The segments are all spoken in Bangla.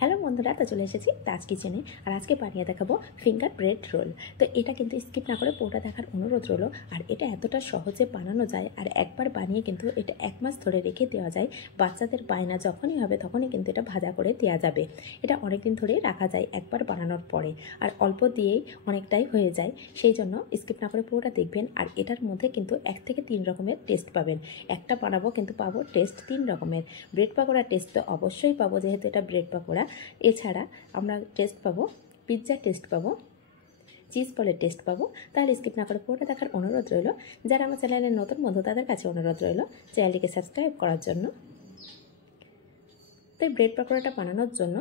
হ্যালো বন্ধুরা, তো চলে এসেছি তাজ কিচেনে। আর আজকে বানিয়ে দেখাবো ফিঙ্গার ব্রেড রোল। তো এটা কিন্তু স্কিপ না করে পুরোটা দেখার অনুরোধ রইল। আর এটা এতটা সহজে বানানো যায়, আর একবার বানিয়ে কিন্তু এটা 1 মাস ধরে রেখে দেওয়া যায়। বাচ্চাদের বায়না যখনই হবে তখনই কিন্তু এটা ভাজা করে দেওয়া যাবে। এটা অনেক দিন ধরেই রাখা যায় একবার বানানোর পরে, আর অল্প দিয়েই অনেকটাই হয়ে যায়। সেই জন্য স্কিপ না করে পুরোটা দেখবেন। আর এটার মধ্যে কিন্তু 1 থেকে 3 রকমের টেস্ট পাবেন। একটা বানাবো কিন্তু পাবো টেস্ট 3 রকমের। ব্রেড পাকোড়া টেস্ট তো অবশ্যই পাবো, যেহেতু এটা ব্রেড পাকোড়া। এছাড়া আমরা টেস্ট পাবো পিৎজা টেস্ট পাবো, চিজ বলের টেস্ট পাবো। তাহলে স্কিপ না করে পুরোটা দেখার অনুরোধ রইল। যারা আমার চ্যানেলের নতুন বন্ধু তাদের কাছে অনুরোধ রইল চ্যানেলটিকে সাবস্ক্রাইব করার জন্য। তো এই ব্রেড পাকোড়াটা বানানোর জন্য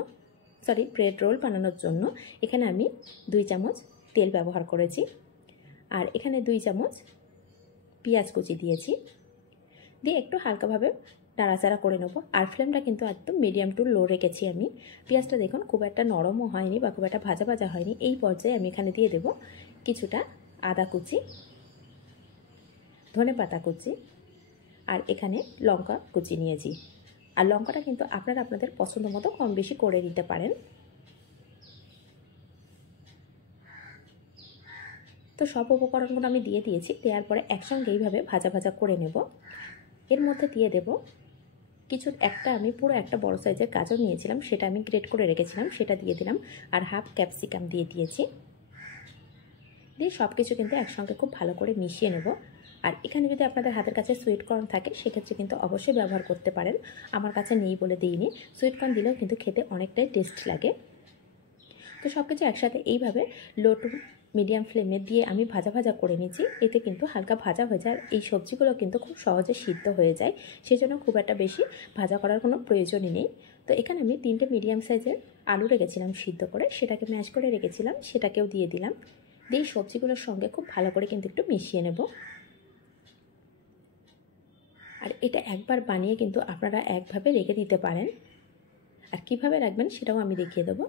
ব্রেড রোল বানানোর জন্য এখানে আমি 2 চামচ তেল ব্যবহার করেছি। আর এখানে 2 চামচ পেঁয়াজ কুচি দিয়েছি, দিয়ে একটু হালকাভাবে নাড়াচাড়া করে নেবো। আর ফ্লেমটা কিন্তু একদম মিডিয়াম টু লো রেখেছি আমি। পেঁয়াজটা দেখুন খুব একটা নরমও হয়নি বা খুব একটা ভাজা ভাজা হয়নি। এই পর্যায়ে আমি এখানে দিয়ে দেব কিছুটা আদা কুচি, ধনেপাতা কুচি, আর এখানে লঙ্কা কুচি নিয়েছি। আর লঙ্কাটা কিন্তু আপনারা আপনাদের পছন্দ মতো কম বেশি করে দিতে পারেন। তো সব উপকরণগুলো আমি দিয়ে দিয়েছি। দেওয়ার পরে একসঙ্গে এইভাবে ভাজা ভাজা করে নেব। এর মধ্যে দিয়ে দেব আমি পুরো একটা বড় সাইজের গাজর নিয়েছিলাম, সেটা আমি গ্রেট করে রেখেছিলাম, সেটা দিয়ে দিলাম। আর হাফ ক্যাপসিকাম দিয়ে দিয়েছি। দিয়ে সব কিছু কিন্তু একসঙ্গে খুব ভালো করে মিশিয়ে নেব। আর এখানে যদি আপনাদের হাতের কাছে সুইট কর্ন থাকে সেক্ষেত্রে কিন্তু অবশ্যই ব্যবহার করতে পারেন। আমার কাছে নেই বলে দিইনি। সুইট কর্ন দিলেও কিন্তু খেতে অনেকটাই টেস্ট লাগে। তো সব কিছু একসাথে এইভাবে লো টু মিডিয়াম ফ্লেমে দিয়ে আমি ভাজা ভাজা করে নিচ্ছি। এতে কিন্তু হালকা ভাজা হয়ে যায়। এই সবজিগুলো কিন্তু খুব সহজে সিদ্ধ হয়ে যায়, সেই জন্য খুব একটা বেশি ভাজা করার কোনো প্রয়োজনই নেই। তো এখানে আমি 3টে মিডিয়াম সাইজের আলু রেখেছিলাম সিদ্ধ করে, সেটাকে ম্যাশ করে রেখেছিলাম, সেটাকেও দিয়ে দিলাম। দিয়ে সবজিগুলোর সঙ্গে খুব ভালো করে কিন্তু একটু মিশিয়ে নেব। আর এটা একবার বানিয়ে কিন্তু আপনারা একভাবে রেখে দিতে পারেন। আর কিভাবে রাখবেন সেটাও আমি দেখিয়ে দেবো।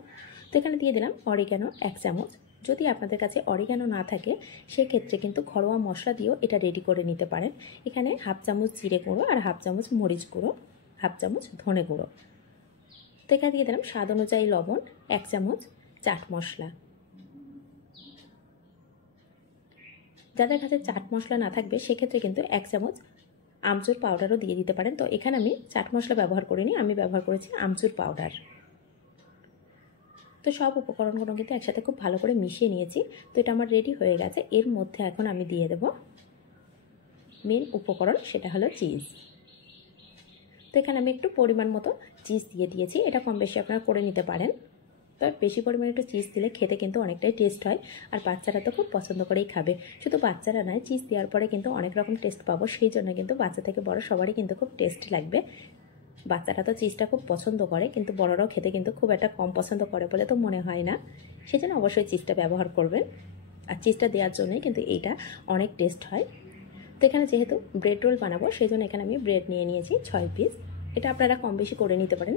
তো এখানে দিয়ে দিলাম অরিগানো 1 চামচ। যদি আপনাদের কাছে অরিগানো না থাকে সেক্ষেত্রে কিন্তু ঘরোয়া মশলা দিয়েও এটা রেডি করে নিতে পারেন। এখানে হাফ চামচ জিরে গুঁড়ো, আর হাফ চামচ মরিচ গুঁড়ো, হাফ চামচ ধনে গুঁড়ো। তো এখানে দিয়ে দিলাম স্বাদ অনুযায়ী লবণ, 1 চামচ চাট মশলা। যাদের কাছে চাট মশলা না থাকবে সেক্ষেত্রে কিন্তু 1 চামচ আমচুর পাউডারও দিয়ে দিতে পারেন। তো এখানে আমি চাট মশলা ব্যবহার করিনি, আমি ব্যবহার করেছি আমচুর পাউডার। তো সব উপকরণগুলো কিন্তু একসাথে খুব ভালো করে মিশিয়ে নিয়েছি। তো এটা আমার রেডি হয়ে গেছে। এর মধ্যে এখন আমি দিয়ে দেব মেন উপকরণ, সেটা হলো চিজ। তো এখানে আমি একটু পরিমাণ মতো চিজ দিয়ে দিয়েছি। এটা কম বেশি আপনারা করে নিতে পারেন। তো বেশি পরিমাণে একটু চিজ দিলে খেতে কিন্তু অনেকটাই টেস্ট হয়। আর বাচ্চারা তো খুব পছন্দ করেই খাবে। শুধু বাচ্চারা নয়, চিজ দেওয়ার পরে কিন্তু অনেক রকম টেস্ট পাবো। সেই জন্য কিন্তু বাচ্চা থেকে বড় সবারই কিন্তু খুব টেস্ট লাগবে। বাচ্চারা তো চিজটা খুব পছন্দ করে, কিন্তু বড়রাও খেতে কিন্তু খুব একটা কম পছন্দ করে বলে তো মনে হয় না। সেজন্য অবশ্যই চিজটা ব্যবহার করবেন। আর চিজটা দেওয়ার জন্যই কিন্তু এইটা অনেক টেস্ট হয়। তো এখানে যেহেতু ব্রেড রোল বানাবো সেই জন্য এখানে আমি ব্রেড নিয়ে নিয়েছি 6 পিস। এটা আপনারা কম বেশি করে নিতে পারেন।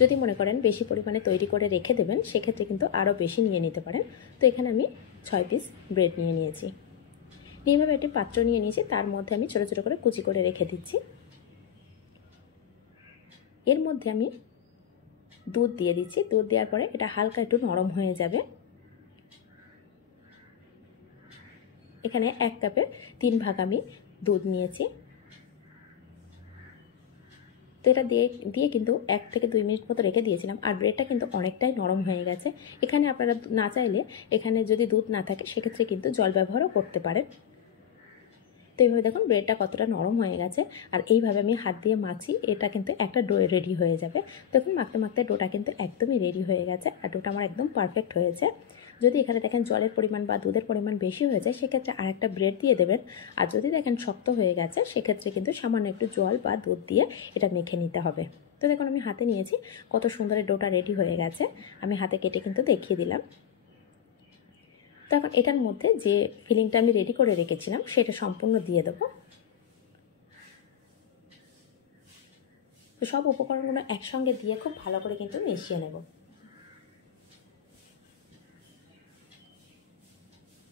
যদি মনে করেন বেশি পরিমাণে তৈরি করে রেখে দেবেন সেক্ষেত্রে কিন্তু আরও বেশি নিয়ে নিতে পারেন। তো এখানে আমি 6 পিস ব্রেড নিয়ে নিয়েছি। এইভাবে একটি পাত্র নিয়ে নিয়েছি, তার মধ্যে আমি ছোটো ছোটো করে কুচি করে রেখে দিচ্ছি। এর মধ্যে আমি দুধ দিয়ে দিচ্ছি। দুধ দেওয়ার পরে এটা হালকা একটু নরম হয়ে যাবে। এখানে 1 কাপের 3 ভাগ আমি দুধ নিয়েছি। তো এটা দিয়ে কিন্তু 1 থেকে 2 মিনিট মতো রেখে দিয়েছিলাম। আর ব্রেডটা কিন্তু অনেকটাই নরম হয়ে গেছে। এখানে আপনারা না চাইলে, এখানে যদি দুধ না থাকে সেক্ষেত্রে কিন্তু জল ব্যবহারও করতে পারেন। তো এইভাবে দেখুন ব্রেডটা কতটা নরম হয়ে গেছে। আর এইভাবে আমি হাত দিয়ে মাখছি, এটা কিন্তু একটা ডো রেডি হয়ে যাবে। দেখুন মাখতে মাখতে ডোটা কিন্তু একদমই রেডি হয়ে গেছে। আর ডোটা আমার একদম পারফেক্ট হয়েছে। যদি এখানে দেখেন জলের পরিমাণ বা দুধের পরিমাণ বেশি হয়ে যায় সেক্ষেত্রে আরেকটা ব্রেড দিয়ে দেবেন। আর যদি দেখেন শক্ত হয়ে গেছে সেক্ষেত্রে কিন্তু সামান্য একটু জল বা দুধ দিয়ে এটা মেখে নিতে হবে। তো দেখুন আমি হাতে নিয়েছি, কত সুন্দর ডোটা রেডি হয়ে গেছে। আমি হাতে কেটে কিন্তু দেখিয়ে দিলাম। তো এখন এটার মধ্যে যে ফিলিংটা আমি রেডি করে রেখেছিলাম সেটা সম্পূর্ণ দিয়ে দেবো। তো সব উপকরণগুলো একসঙ্গে দিয়ে খুব ভালো করে কিন্তু মিশিয়ে নেব।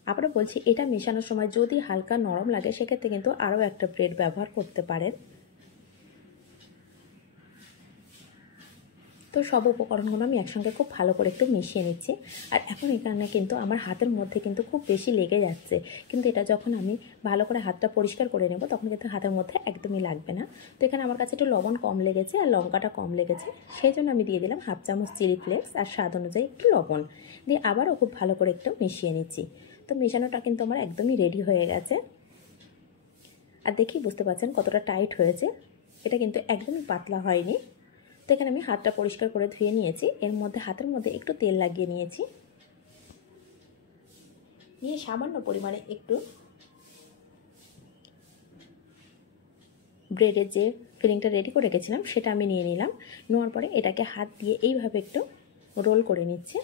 আবারও বলছি, এটা মেশানোর সময় যদি হালকা নরম লাগে সেক্ষেত্রে কিন্তু আরও একটা ব্রেড ব্যবহার করতে পারেন। তো সব উপকরণগুলো আমি একসঙ্গে খুব ভালো করে একটু মিশিয়ে নিচ্ছি। আর এখন এখানে কিন্তু আমার হাতের মধ্যে কিন্তু খুব বেশি লেগে যাচ্ছে, কিন্তু এটা যখন আমি ভালো করে হাতটা পরিষ্কার করে নেব তখন কিন্তু হাতের মধ্যে একদমই লাগবে না। তো এখানে আমার কাছে একটু লবণ কম লেগেছে আর লঙ্কাটা কম লেগেছে, সেই জন্য আমি দিয়ে দিলাম হাফ চামচ চিলি ফ্লেক্স আর স্বাদ অনুযায়ী একটু লবণ দিয়ে আবারও খুব ভালো করে একটু মিশিয়ে নিচ্ছি। তো মেশানোটা কিন্তু আমার একদমই রেডি হয়ে গেছে। আর দেখেই বুঝতে পারছেন কতটা টাইট হয়েছে, এটা কিন্তু একদমই পাতলা হয়নি। তো এখানে আমি হাতটা পরিষ্কার করে ধুয়ে নিয়েছি, এর মধ্যে হাতের মধ্যে একটু তেল লাগিয়ে নিয়েছি, নিয়ে সামান্য পরিমাণে একটু ব্রেডের যে ফিলিংটা রেডি করে রেখেছিলাম সেটা আমি নিয়ে নিলাম। নেওয়ার পরে এটাকে হাত দিয়ে এইভাবে একটু রোল করে নিচ্ছে,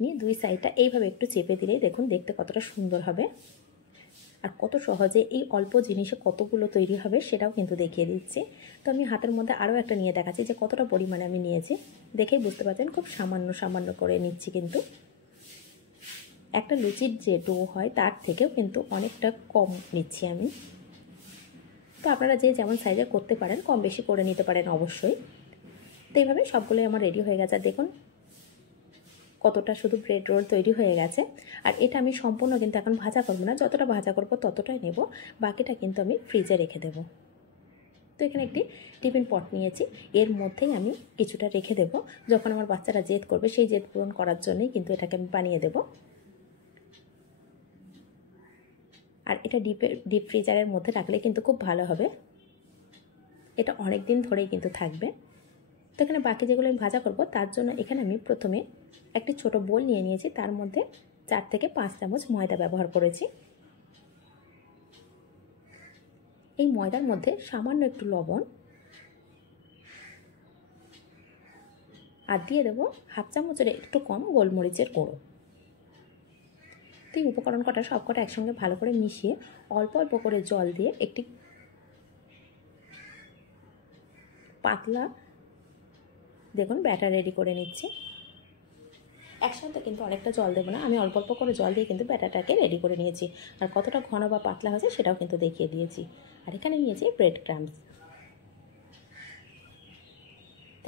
নিয়ে দুই সাইডটা এইভাবে একটু চেপে দিলেই দেখুন দেখতে কতটা সুন্দর হবে। আর কত সহজে এই অল্প জিনিসে কতগুলো তৈরি হবে সেটাও কিন্তু দেখিয়ে দিচ্ছি। তো আমি হাতের মধ্যে আরও একটা নিয়ে দেখাচ্ছি যে কতটা পরিমাণে আমি নিয়েছি, দেখেই বুঝতে পারছেন খুব সামান্য সামান্য করে নিচ্ছি। কিন্তু একটা লুচির যে ডো হয় তার থেকেও কিন্তু অনেকটা কম নিচ্ছি আমি। তো আপনারা যে যেমন সাইজে করতে পারেন কম বেশি করে নিতে পারেন অবশ্যই। তো এইভাবে সবগুলোই আমার রেডি হয়ে গেছে। দেখুন কতটা শুধু ব্রেড রোল তৈরি হয়ে গেছে। আর এটা আমি সম্পূর্ণ কিন্তু এখন ভাজা করব না, যতটা ভাজা করব ততটাই নেব, বাকিটা কিন্তু আমি ফ্রিজে রেখে দেব। তো এখানে একটি টিফিন পট নিয়েছি, এর মধ্যেই আমি কিছুটা রেখে দেব, যখন আমার বাচ্চারা জেদ করবে সেই জেদ পূরণ করার জন্যই কিন্তু এটাকে আমি বানিয়ে দেব। আর এটা ডিপ ফ্রিজারের মধ্যে রাখলে কিন্তু খুব ভালো হবে, এটা অনেক দিন ধরেই কিন্তু থাকবে। তো এখানে বাকি যেগুলো আমি ভাজা করব তার জন্য এখানে আমি প্রথমে একটি ছোট বোল নিয়ে নিয়েছি, তার মধ্যে 4 থেকে 5 চামচ ময়দা ব্যবহার করেছি। এই ময়দার মধ্যে সামান্য একটু লবণ আর দিয়ে দেবো হাফ চামচের একটু কম গোলমরিচের গুঁড়ো। তো এই উপকরণ কটা সব কটা একসঙ্গে ভালো করে মিশিয়ে অল্প অল্প করে জল দিয়ে একটি পাতলা দেখুন ব্যাটার রেডি করে নিচ্ছি। একসাথে কিন্তু অনেকটা জল দেবো না, আমি অল্প অল্প করে জল দিয়ে কিন্তু ব্যাটারটাকে রেডি করে নিয়েছি। আর কতটা ঘন বা পাতলা হয়েছে সেটাও কিন্তু দেখিয়ে দিয়েছি। আর এখানে নিয়েছি ব্রেড ক্রাম্বস।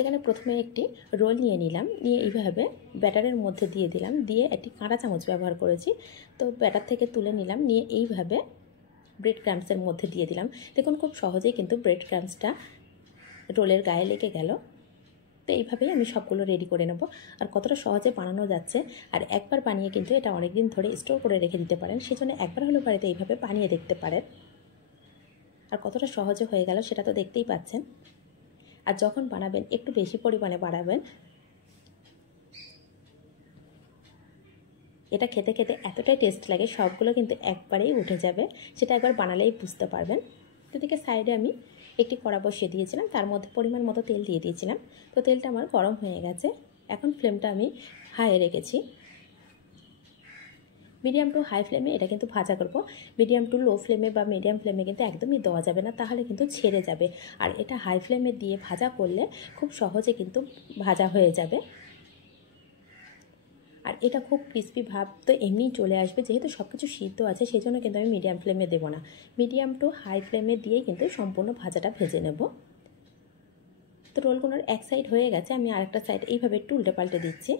এখানে প্রথমে একটি রোল নিয়ে নিলাম, নিয়ে এইভাবে ব্যাটারের মধ্যে দিয়ে দিলাম, দিয়ে একটি কাঁটা চামচ ব্যবহার করেছি। তো ব্যাটার থেকে তুলে নিলাম, নিয়ে এইভাবে ব্রেড ক্রাম্বসের মধ্যে দিয়ে দিলাম। দেখুন খুব সহজেই কিন্তু ব্রেড ক্রাম্বসটা রোলের গায়ে লেগে গেল। তো এইভাবেই আমি সবগুলো রেডি করে নেব। আর কতটা সহজে বানানো যাচ্ছে, আর একবার বানিয়ে কিন্তু এটা অনেক দিন ধরে স্টোর করে রেখে দিতে পারেন, সেজন্য একবার হলেও বাড়িতে এইভাবে বানিয়ে দেখতে পারেন। আর কতটা সহজে হয়ে গেল সেটা তো দেখতেই পাচ্ছেন। আর যখন বানাবেন একটু বেশি পরিমাণে বানাবেন, এটা খেতে খেতে এতটাই টেস্ট লাগে সবগুলো কিন্তু একবারেই উঠে যাবে, সেটা একবার বানালেই বুঝতে পারবেন। তো এদিকে সাইডে আমি একটি কড়া বসিয়ে দিয়েছিলাম, তার মধ্যে পরিমাণ মতো তেল দিয়ে দিয়েছিলাম। তো তেলটা আমার গরম হয়ে গেছে, এখন ফ্লেমটা আমি হাইয়ে রেখেছি। মিডিয়াম টু হাই ফ্লেমে এটা কিন্তু ভাজা করব। মিডিয়াম টু লো ফ্লেমে বা মিডিয়াম ফ্লেমে কিন্তু একদমই দেওয়া যাবে না, তাহলে কিন্তু ছেড়ে যাবে। আর এটা হাই ফ্লেমে দিয়ে ভাজা করলে খুব সহজে কিন্তু ভাজা হয়ে যাবে। আর এটা খুব ক্রিস্পি ভাব তো এমনিই চলে আসবে, যেহেতু সব কিছু সিদ্ধ আছে সেই জন্য কিন্তু আমি মিডিয়াম ফ্লেমে দেবো না, মিডিয়াম টু হাই ফ্লেমে দিয়েই কিন্তু সম্পূর্ণ ভাজাটা ভেজে নেব। তো রোলগুলোর এক সাইড হয়ে গেছে, আমি আরেকটা সাইড এইভাবে একটু উল্টে পাল্টে দিচ্ছি।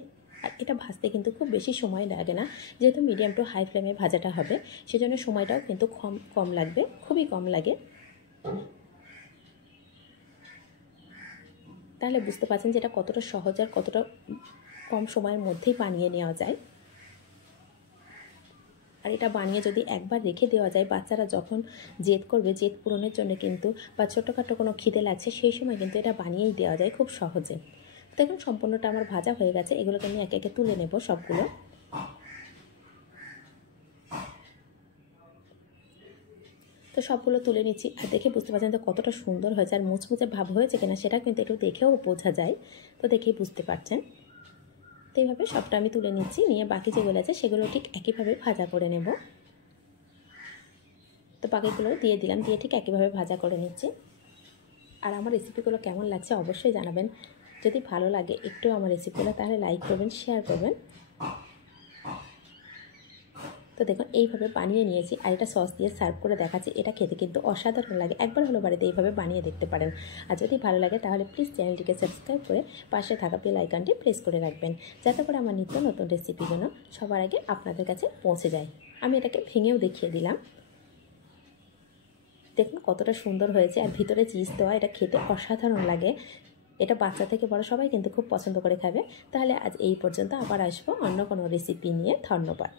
আর এটা ভাজতে কিন্তু খুব বেশি সময় লাগে না, যেহেতু মিডিয়াম টু হাই ফ্লেমে ভাজাটা হবে সেজন্য সময়টাও কিন্তু কম লাগবে, খুবই কম লাগে। তাহলে বুঝতে পারছেন যে এটা কতটা সহজ আর কতটা কম সময়ের মধ্যেই বানিয়ে নেওয়া যায়। আর এটা বানিয়ে যদি একবার রেখে দেওয়া যায়, বাচ্চারা যখন জেদ করবে জেদ পূরণের জন্য কিন্তু, বা ছোটোখাটো কোনো খিদে লাগছে সেই সময় কিন্তু এটা বানিয়েই দেওয়া যায় খুব সহজে। দেখুন সম্পূর্ণটা আমার ভাজা হয়ে গেছে, এগুলোকে আমি একে একে তুলে নেব সবগুলো। তো সবগুলো তুলে নিচ্ছি, আর দেখে বুঝতে পারছেন তো কতটা সুন্দর হয়েছে, আর মুচমুচে ভাব হয়েছে কিনা সেটা কিন্তু একটু দেখেও বোঝা যায়, তো দেখেই বুঝতে পারছেন। তো এইভাবে সবটা আমি তুলে নিচ্ছি, নিয়ে বাকি যেগুলো আছে সেগুলো ঠিক একইভাবে ভাজা করে নেব। তো বাকিগুলো দিয়ে দিলাম, দিয়ে ঠিক একইভাবে ভাজা করে নিচ্ছি। আর আমার রেসিপিগুলো কেমন লাগছে অবশ্যই জানাবেন, যদি ভালো লাগে একটু আমার রেসিপিগুলো তাহলে লাইক করবেন, শেয়ার করবেন। তো দেখুন এইভাবে বানিয়ে নিয়েছি, আর এটা সস দিয়ে সার্ভ করে দেখাচ্ছি। এটা খেতে কিন্তু অসাধারণ লাগে, একবার হলো বাড়িতে এইভাবে বানিয়ে দেখতে পারেন। আর যদি ভালো লাগে তাহলে প্লিজ চ্যানেলটিকে সাবস্ক্রাইব করে পাশে থাকা বেল আইকনটি প্রেস করে রাখবেন, যাতে করে আমার নিত্য নতুন রেসিপিগুলো সবার আগে আপনাদের কাছে পৌঁছে যায়। আমি এটাকে ভেঙেও দেখিয়ে দিলাম, দেখুন কতটা সুন্দর হয়েছে, আর ভিতরে চিজ দেওয়া, এটা খেতে অসাধারণ লাগে। এটা বাচ্চা থেকে বড় সবাই কিন্তু খুব পছন্দ করে খাবে। তাহলে আজ এই পর্যন্ত, আবার আসবো অন্য কোনো রেসিপি নিয়ে। ধন্যবাদ।